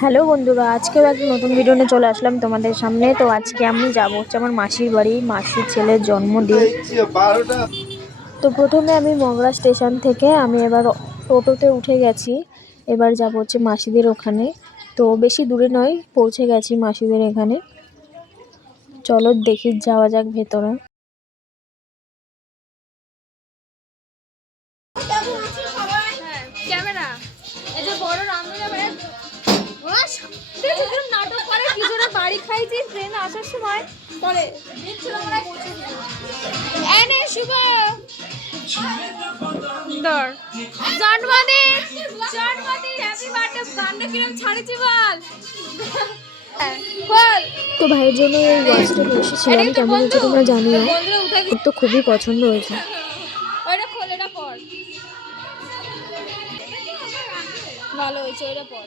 Hello বন্ধুরা, আজকেও একটা নতুন ভিডিও নিয়ে চলে আসলাম তোমাদের সামনে। তো আজকে আমি যাব হচ্ছে আমার মাসির বাড়ি, মাসির ছেলের জন্মদিন। তো প্রথমে আমি মগরা স্টেশন থেকে আমি এবার টোটোতে উঠে গেছি, এবার যাব হচ্ছে মাসিদের ওখানে। তো বেশি দূরে নয়, পৌঁছে গেছি মাসিদের এখানে। চলো দেখি, যাওয়া যাক ভেতরে। ক্যামেরা। এই যে বড় নাটক করে কিছুটা বাড়ি খাইছি ট্রেন আসার সময় পরে এনে শুভ ধর। জন্মদিন। জন্মদিন হ্যাপি বার্থডে গানটা কিরম ছাড়েছি বল। হ্যাঁ, তো ভাইয়ের জন্য এই ওয়াচটা নিয়ে এসেছিলাম কেমন হচ্ছে তোমরা উঠে আমার তো খুবই পছন্দ হয়েছে। ওইটা খোল এটা পর। ভালো হয়েছে ওইটা পর।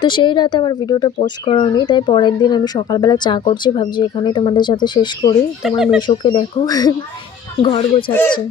তো সেই রাতে আমার ভিডিওটা পোস্ট করা হয়নি, তাই পরের দিন আমি সকালবেলা চা করছি, ভাবছি এখানে তোমাদের সাথে শেষ করি। তোমার মেশোকে দেখো, ঘর গোছাচ্ছে।